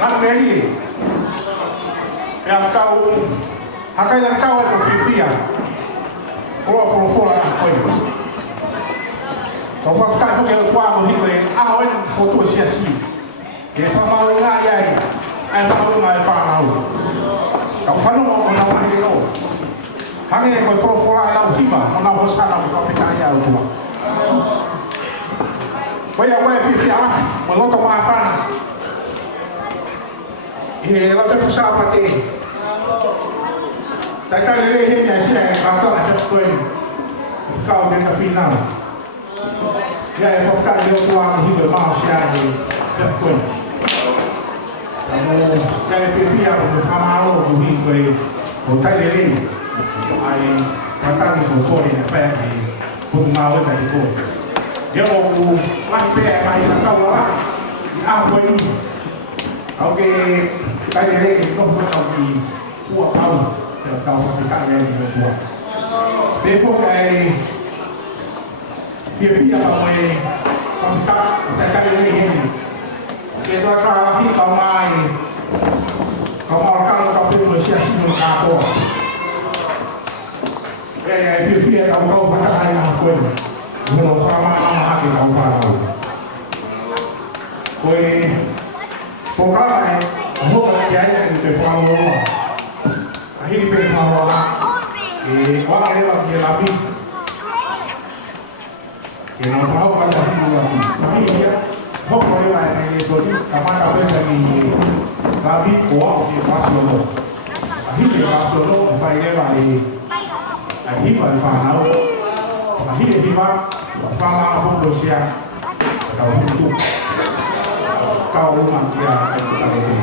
Nagmeri. Yang kau hakai yang kau itu fifia. Kalau follow aku itu. Kau fakta tu kalau kau mungkin kau itu foto siasi. Dia sama orang ayah. Ayah tahu ngai faham. Kau faham orang orang itu. Hangai kau follow ayah tiba. Orang bosan nak fakta ayah itu. Kau yang kau fifia lah. Malu kau maafan. Lo te fasa pati. Taka lele he nya sia ka ta na koin. Ka o na final. Ya e foka yo tua hi be ma sia ni. Ka koin. Amo ya e fifia ko fa ma o ko hi ko o ta lele. Ai ka ta ni ko ni na fa ni. Ko ma o ta ko. Yo o ma pe mai ka wa. A ko ni. Okay. Kaya rin ito mo ang kuha kau kaya rin ito kuha. Before ay kaya ka may pagkak kaya rin kaya ka kau may kamarkan kapit mo siya sinong ako. Kaya kaya kau patay na ako. Mula sama mahaki kau parang. Kaya programa ay Aku kerjanya di Pulau akhir di Pulau di orang ini lagi rapi, kita tahu kan lagi rapi, tapi dia, kau boleh main ini soalnya kapan kapan lagi rapi, kuah di Barcelona, akhir di Barcelona, final lagi, akhir di final, akhir di final pun Rusia, tahu itu, kau mati ya kita ini.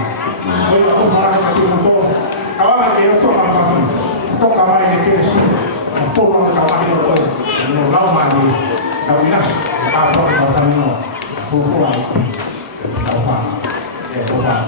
Kau aku farah kaki motor, kau lagi motor apa pun, kau kamar ini kesi, phone kamar ini kau, lau mandi, kau inas, apa kau farah ini, phone kau farah, kau farah.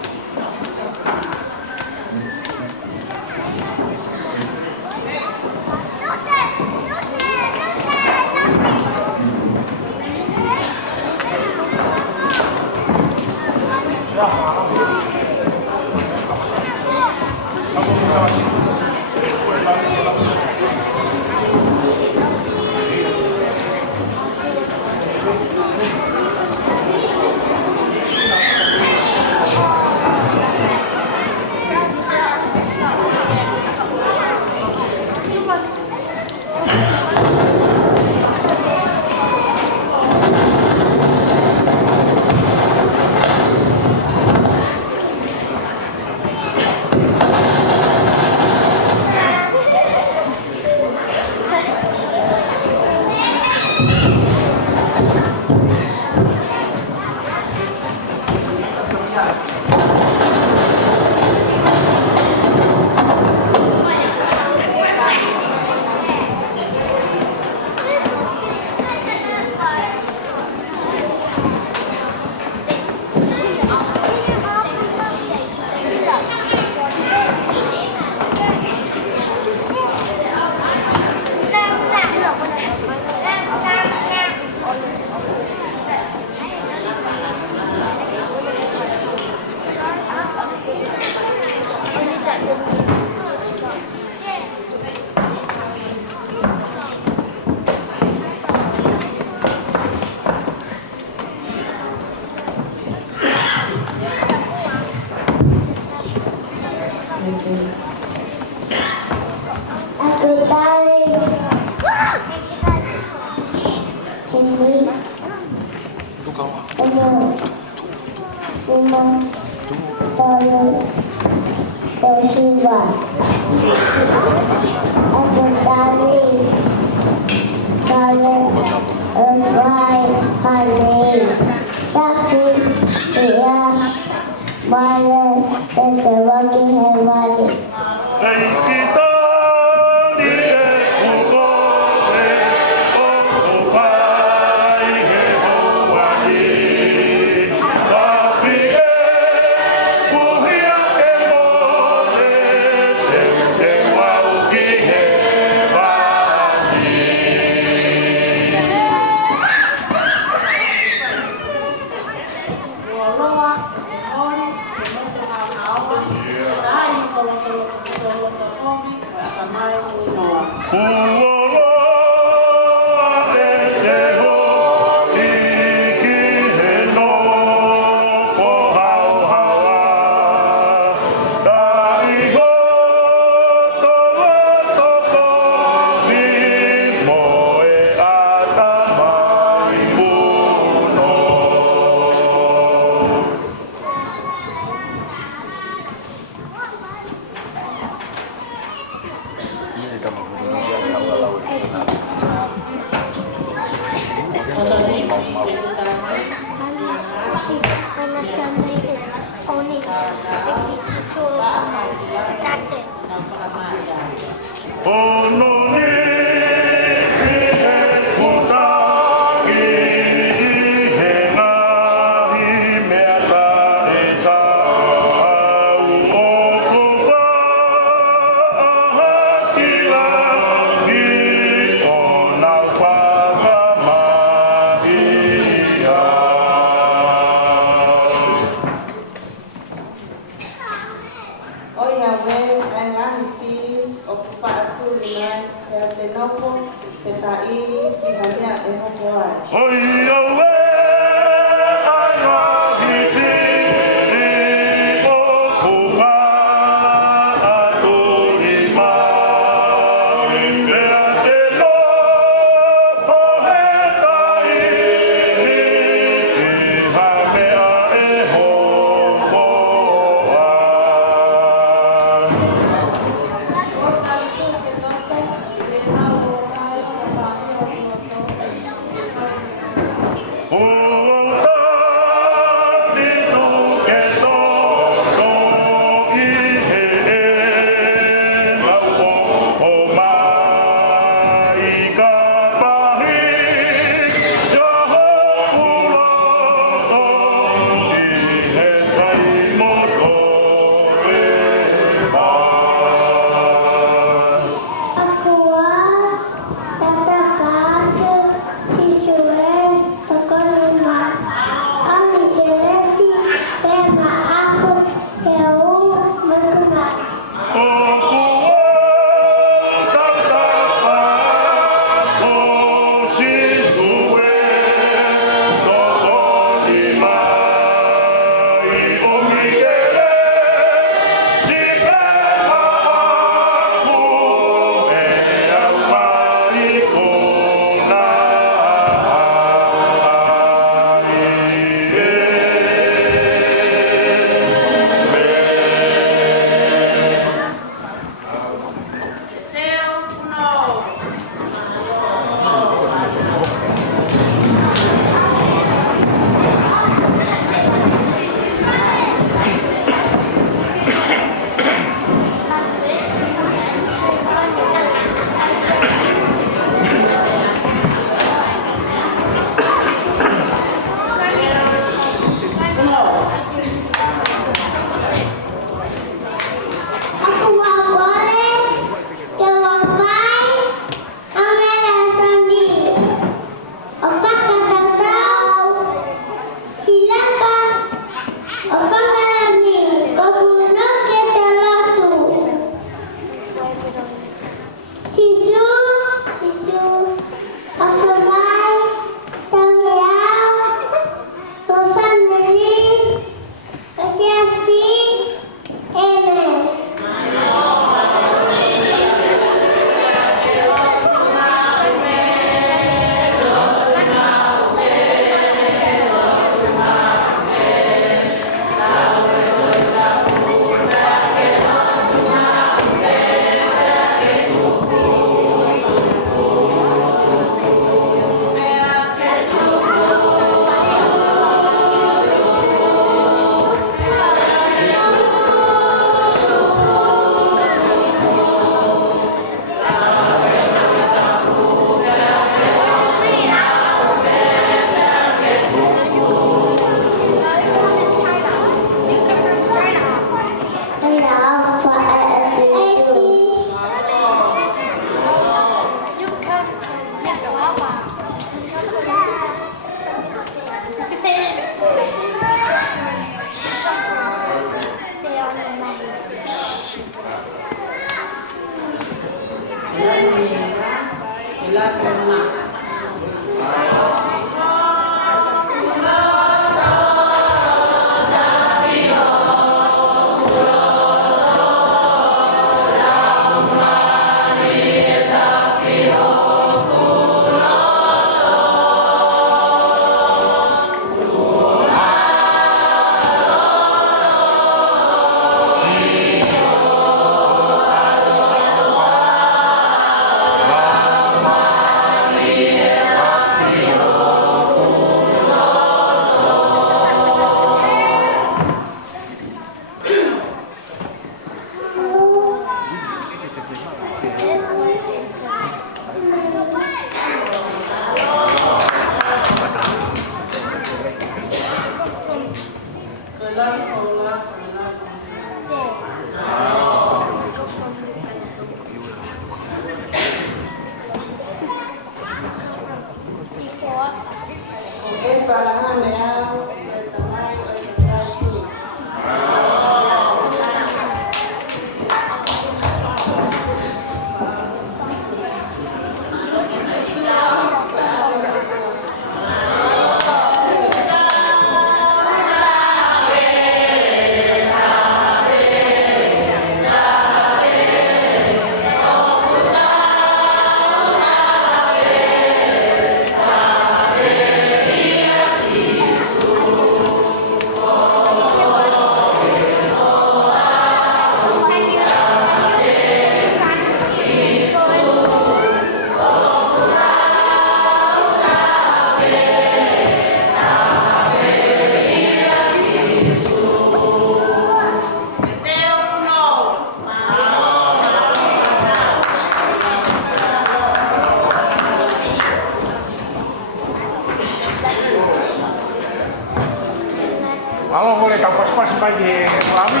Halo, boleh tahu pas-pas sebagai Islami.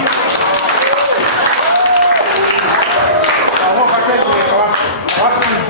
Kalau kakek di kelas ini.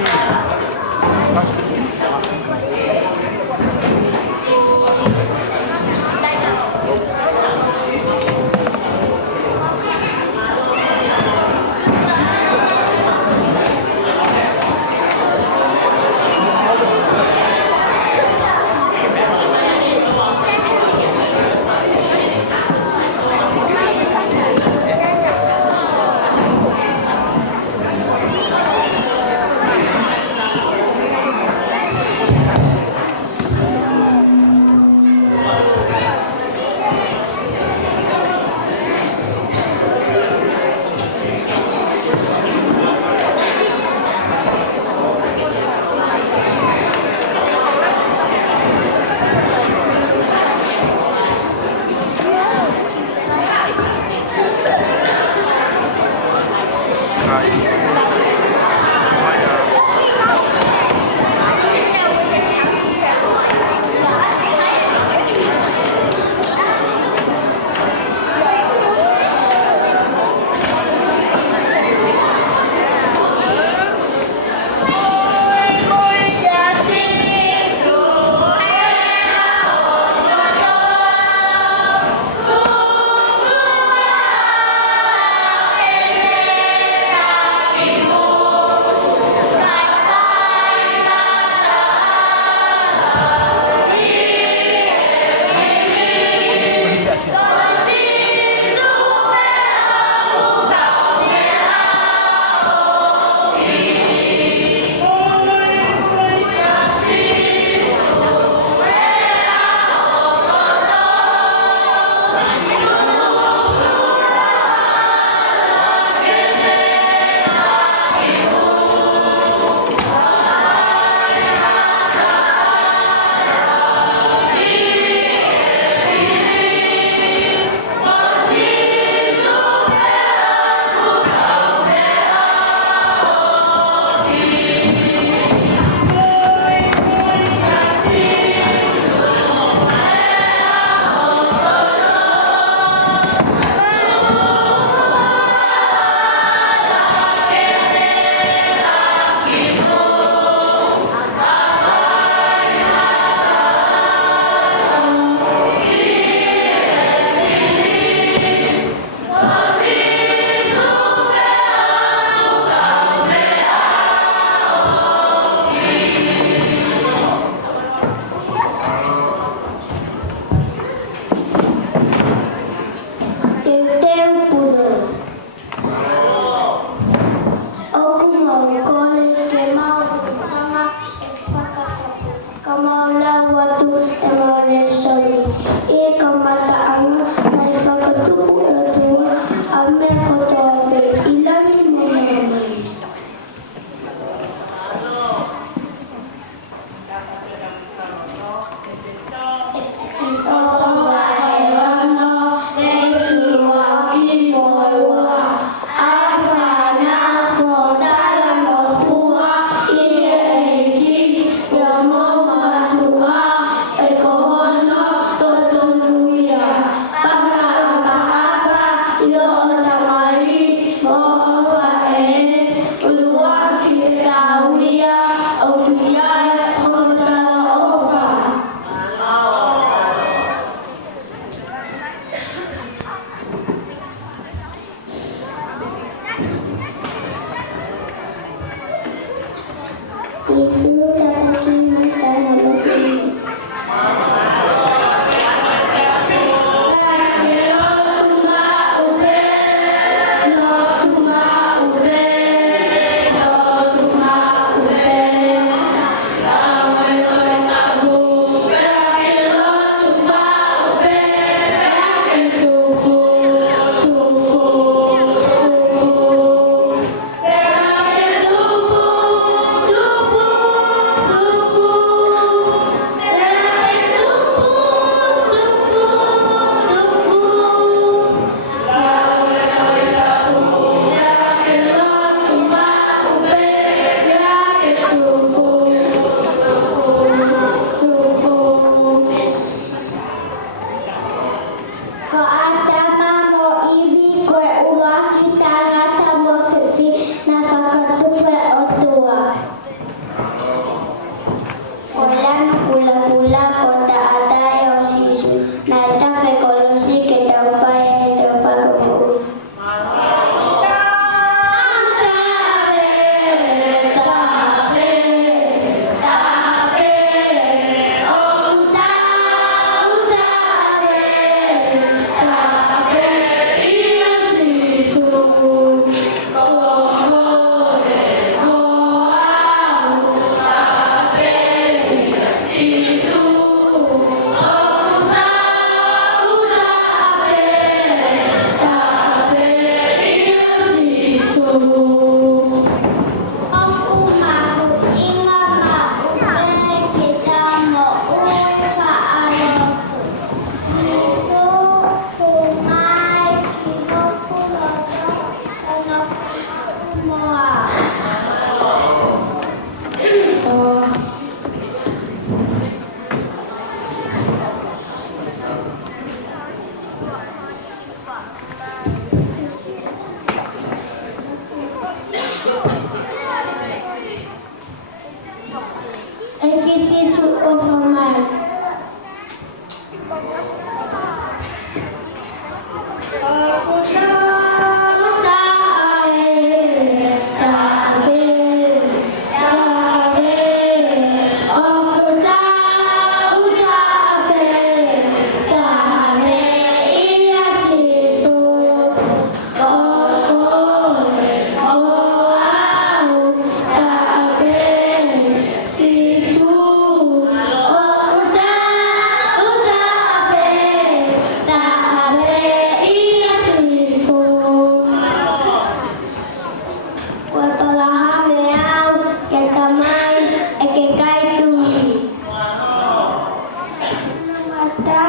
Mata,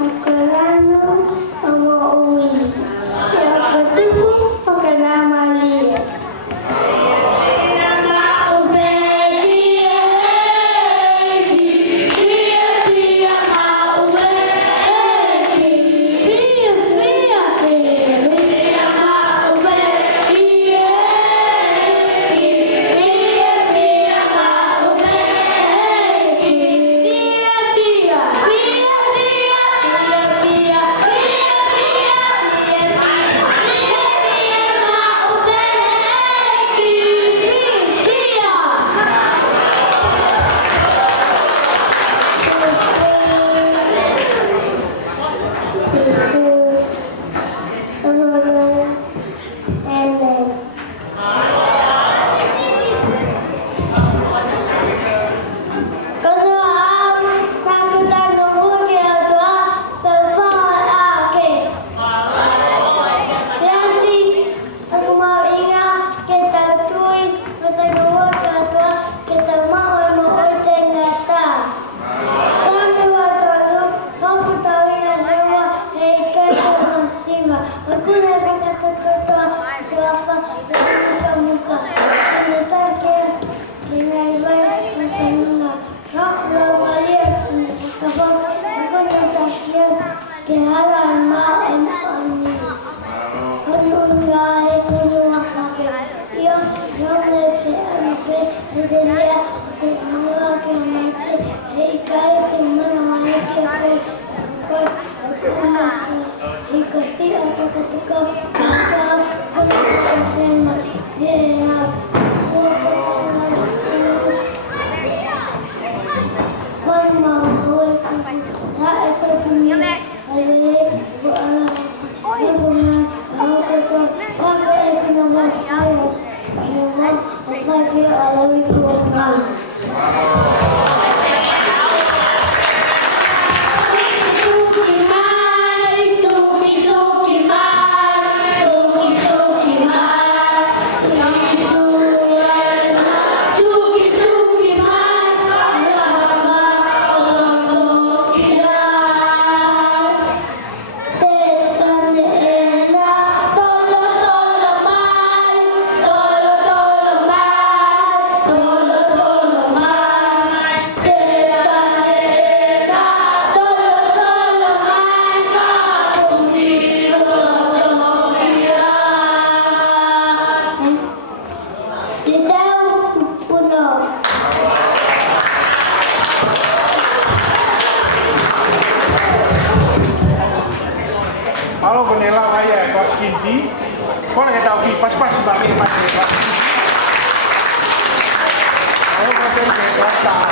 Makelano, Maui. Yang bertubu, Makelamali. Kalau benela raya kelas kinti, kau nak tahu ki pas-pas bagi macam. Ayo kita ke kelas tak.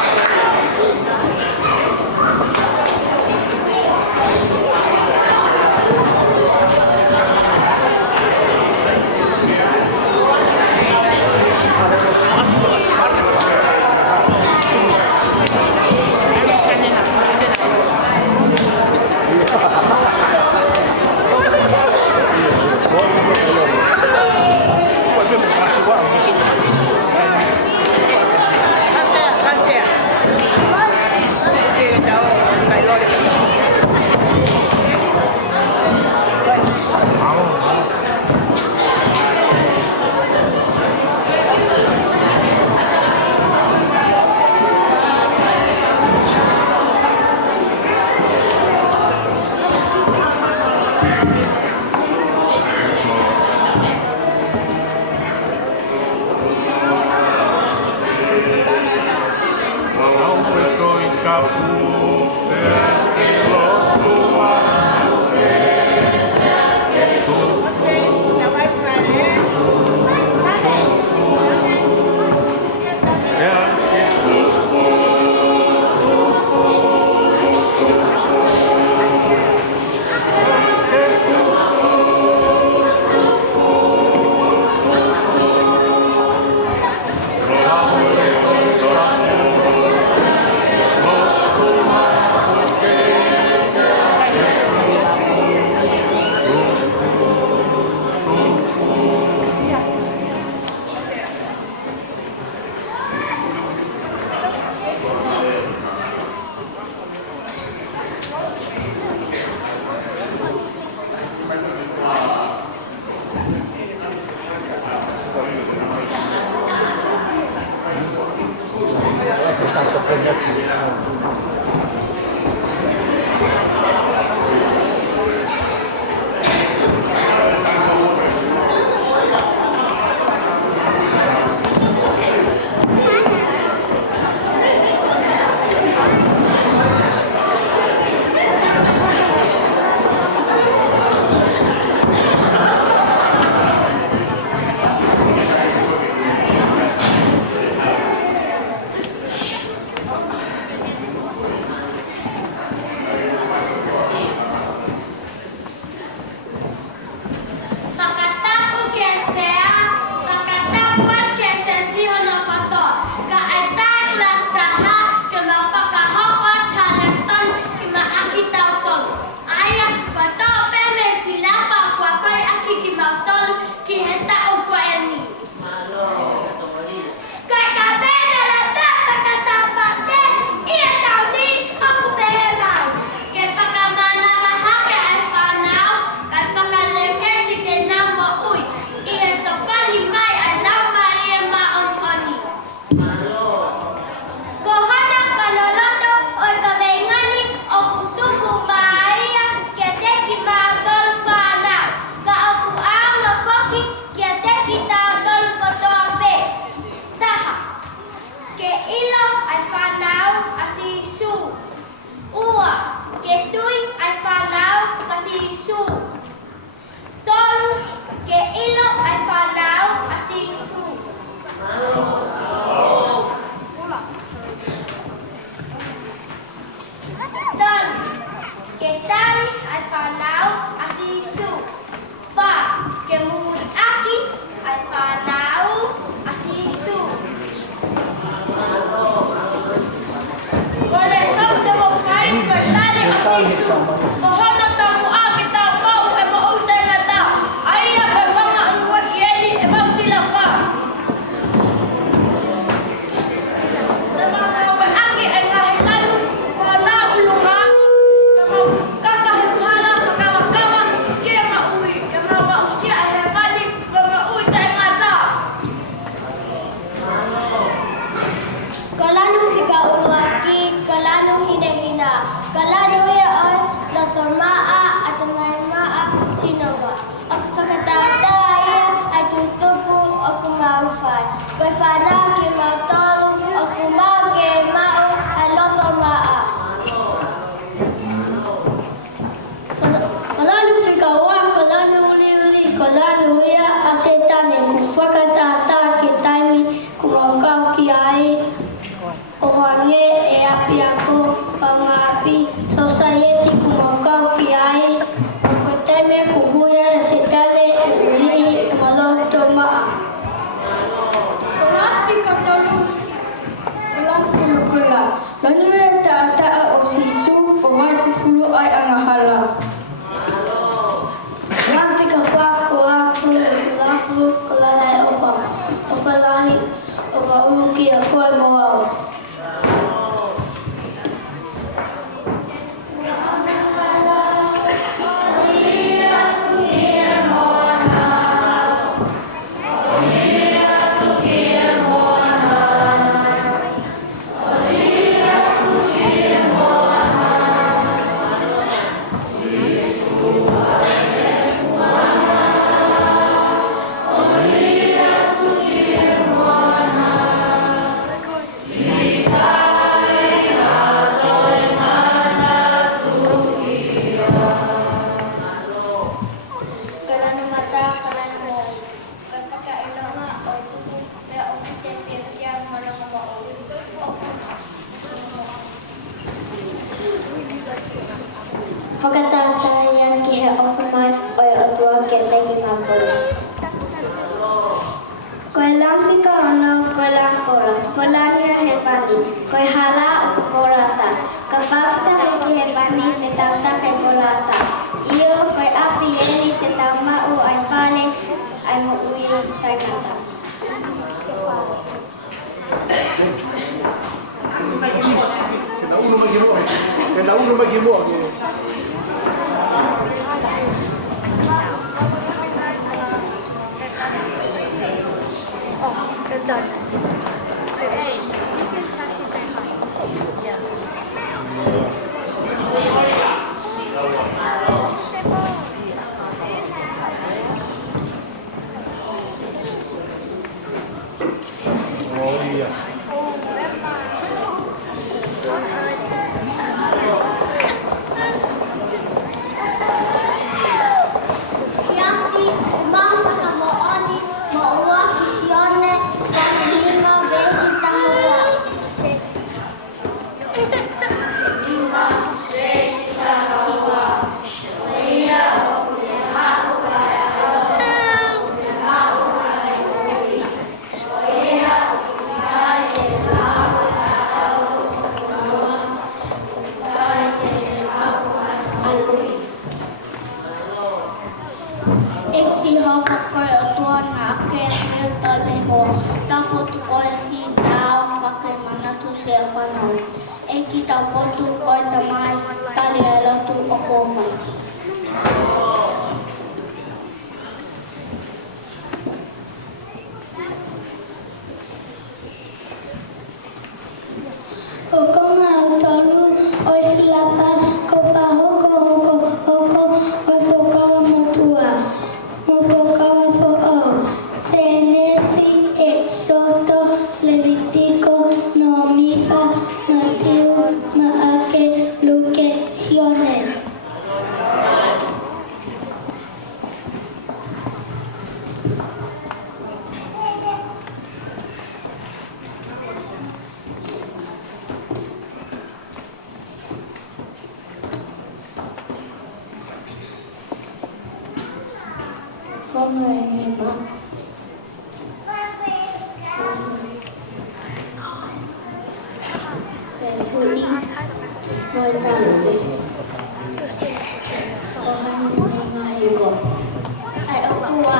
que tal ai whanau asisu. Wha, ke mui aki ai whanau asisu. Kole sam te mo fai ke tali asisu. Ko hana tamu aki tau mau e mo uta na ta. Ai a ke wanga anua ki edi e mau sila wha. Sama mau pe aki e ngahe lalu whanau ulunga. Ke mau kaka he whala kawa ke ma ui. Ke mau wa usia e he pali ke ma ui ta e ngata. Kalanu fika uluaki, kalanu hina-hina. Kalanu ia ay latormaa at maa sinawa. Ang pagkatata ia ay tutupo o kumaufay. Kay whana ki mautolo o kumake mao ay latormaa. Kalanu fika wa, kalanu uli-uli, kalanu ia asetane ku whakatata ki taimi kumaukau ki ai. O hange e api ako pangapi society kumakau ki ai o teme kuhuya se tale uli malokto ma Pengapi katalu Ulang kula lalu e ta o sisu o mai fufulu ai angahala. Lampi ka whako ako e kulapu o lanai ofa o whalahi o wauki a koe moau. Kalanu mata, kalanu mohon. Kapag ilama o tupo na o pitya mana mo Fakatatayan kihe ofumay o otwa kete gimapolo. Koe lampi ka ono kola kora, kola niya hepani, koe hala o korata. Kapapta kay kihepani te tauta kay korata. Iyo koe api yeni te tauma o ay pale ay mo uyo kay kata. Cada uno me equivoco. Siasi, mangka ka mooni, mauwa kisione, lima besi tamuwa. Lima besi tamuwa. Iya, Eki hokot koe o tuana ake milta leho, tapotu koe si tau kake manatu se a whanau. Eki tapotu koe tamai tali e lotu o kōwhai. Ko konga o tolu o silapa ko pahoko hoko o fokawa motua. Mo fokawa fo'o. Senesi, Exodo, Levitico, Nomipa, Mateo, Maake, Luke, kono e nema. E hui, moi tālupi. O hani me ngā ego. Ai o tua.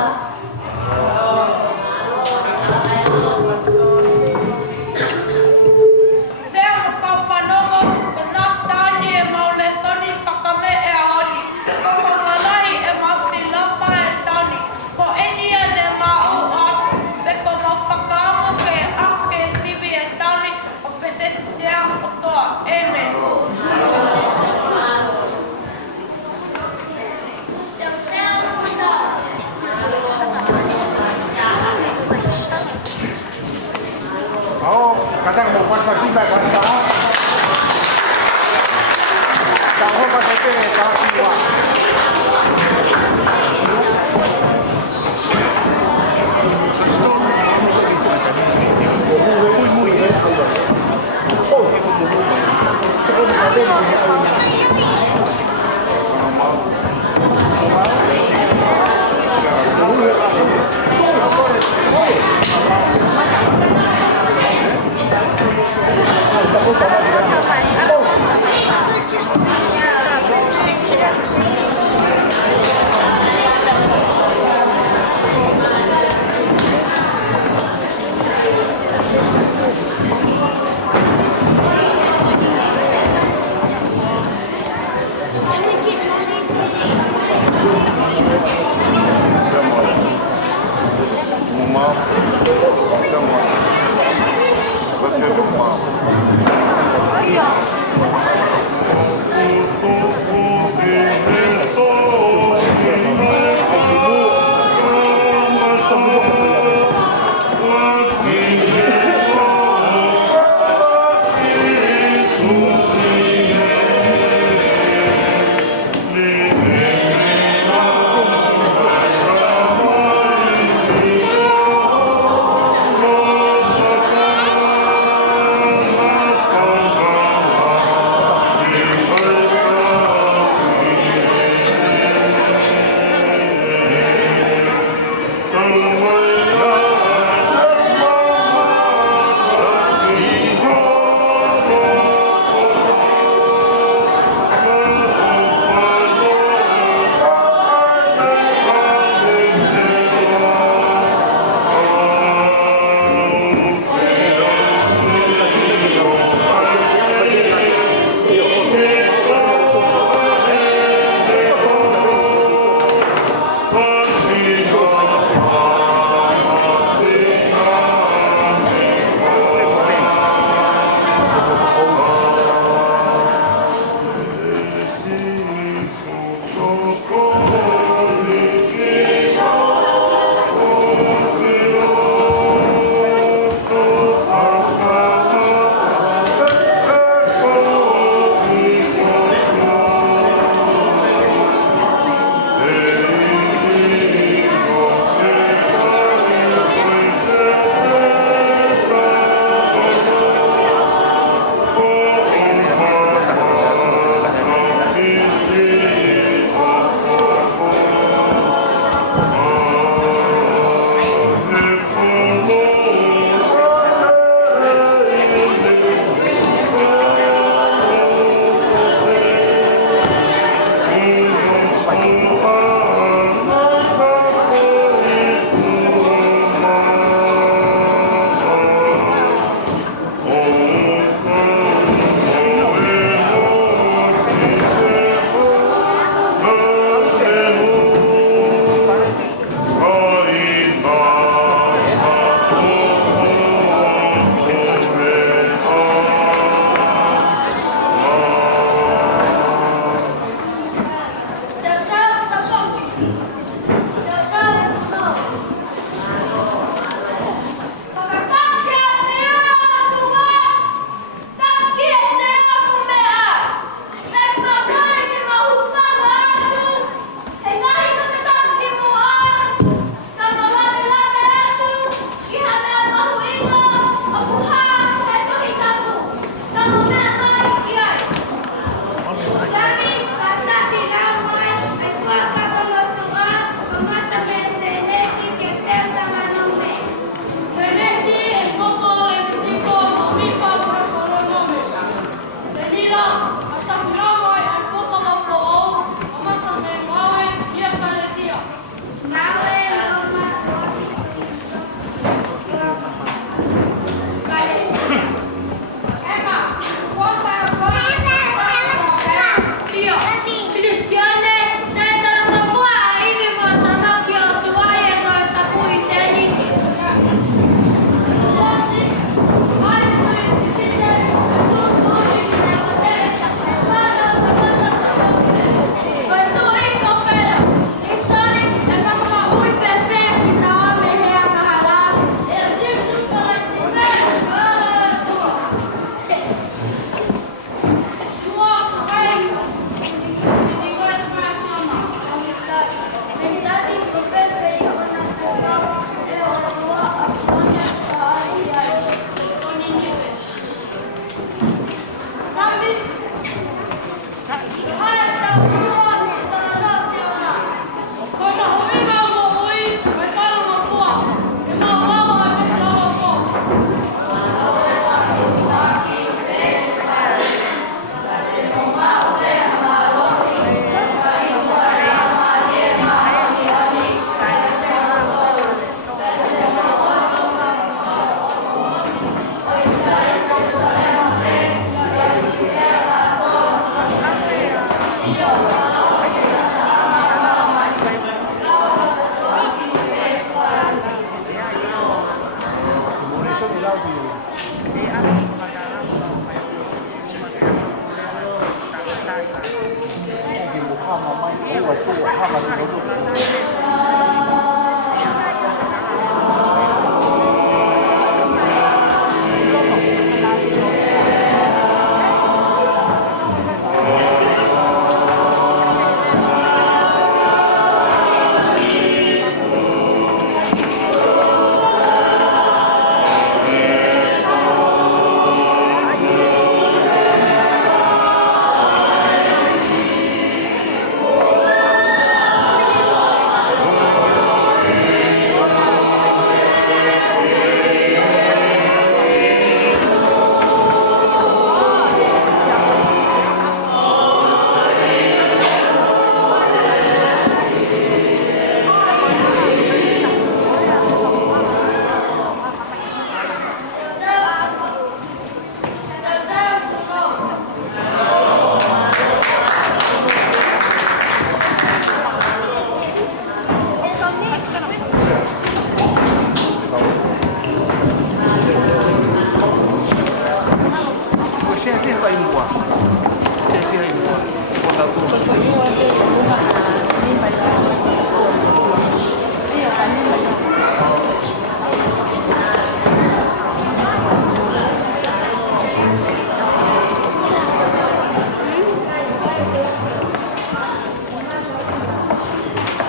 Kadang mau pas pasti baik bahasa. Tahu bahasa itu tahu semua.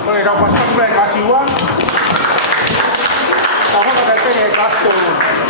Boleh dapat sampai kasih uang. Tahu tak ada yang kasih.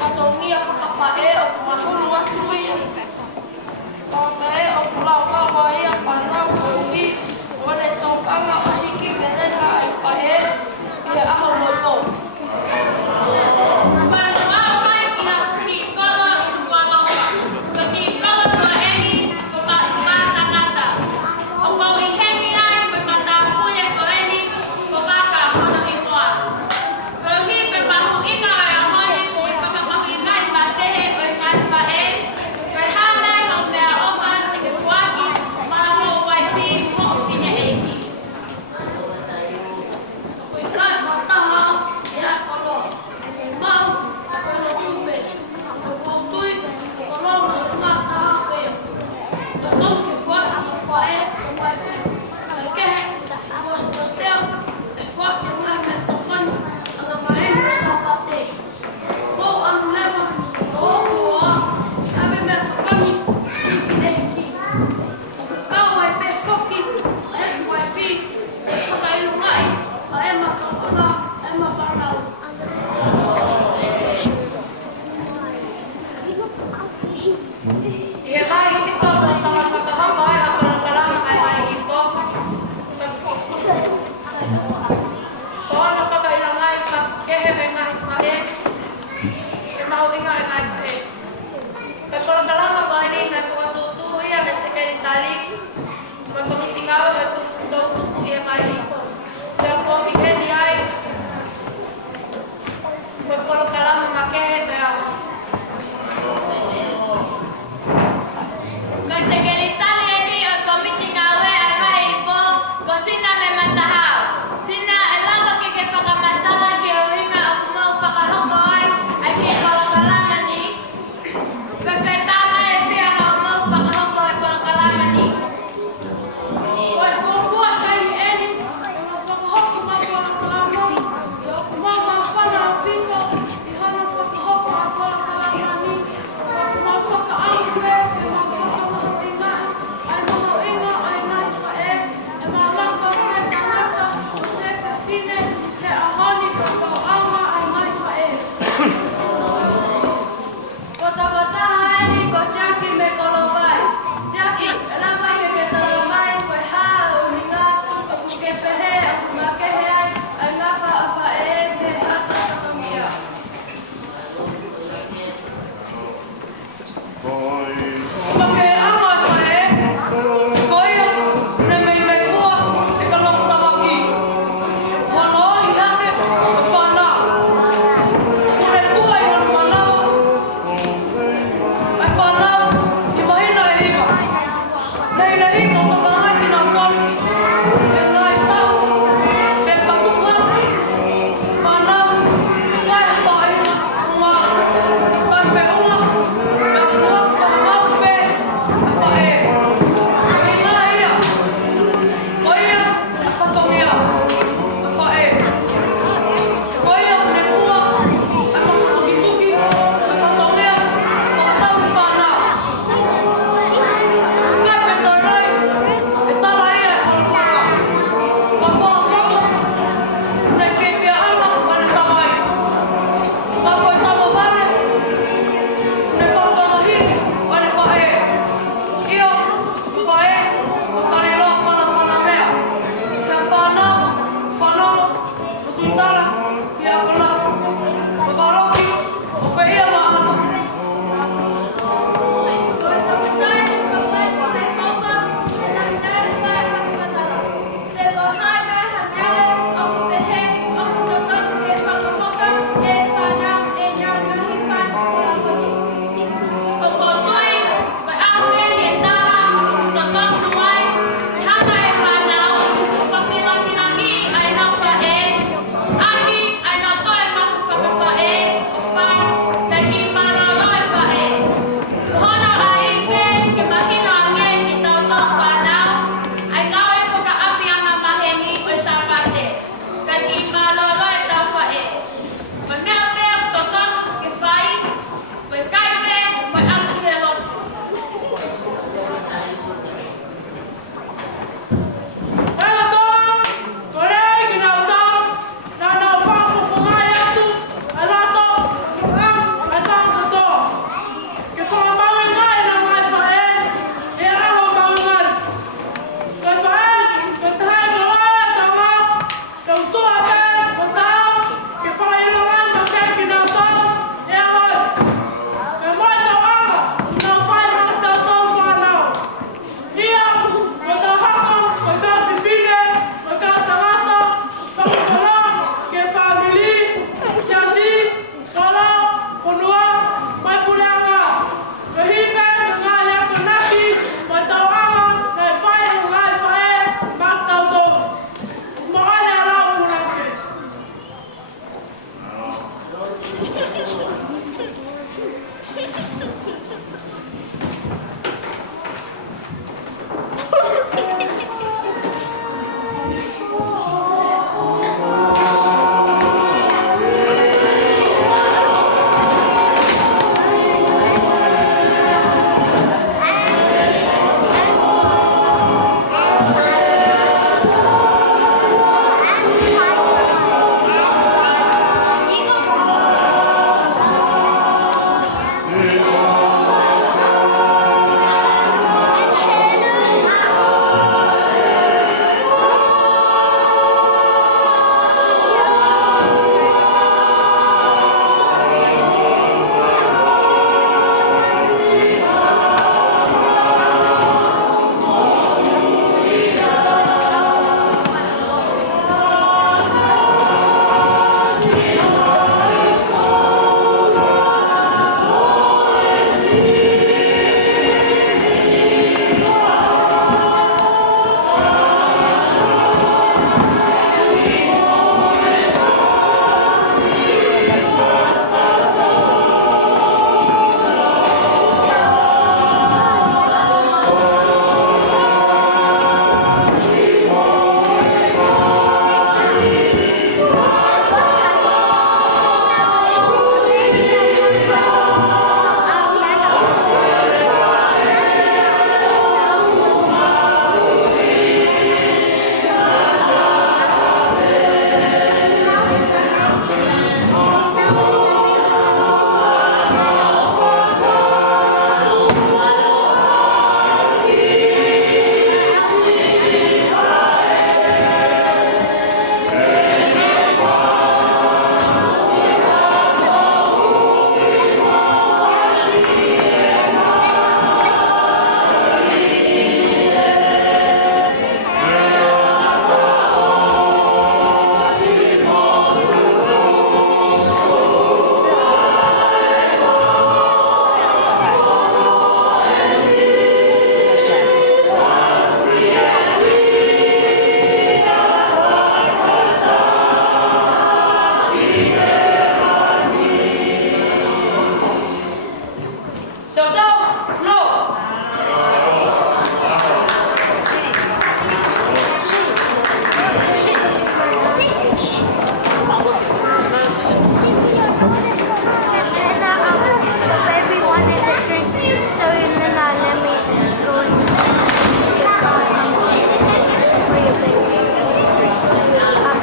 Katongia whakawhae o kua hulu atu ia.